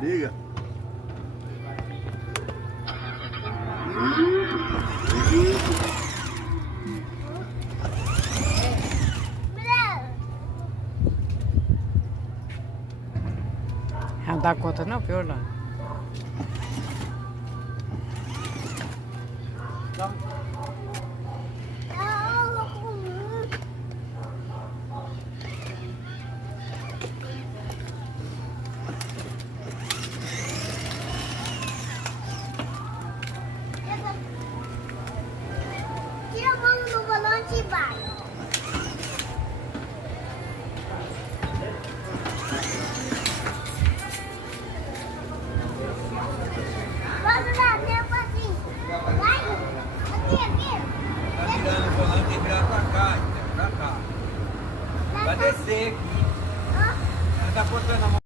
Liga. Não dá conta não, Piolano? Tira a mão do volante e vai. Vamos lá, meu patinho. Vai. Aqui. Tá virando o volante e virar pra cá, então, pra cá. Vai descer aqui. Ela tá botando a mão.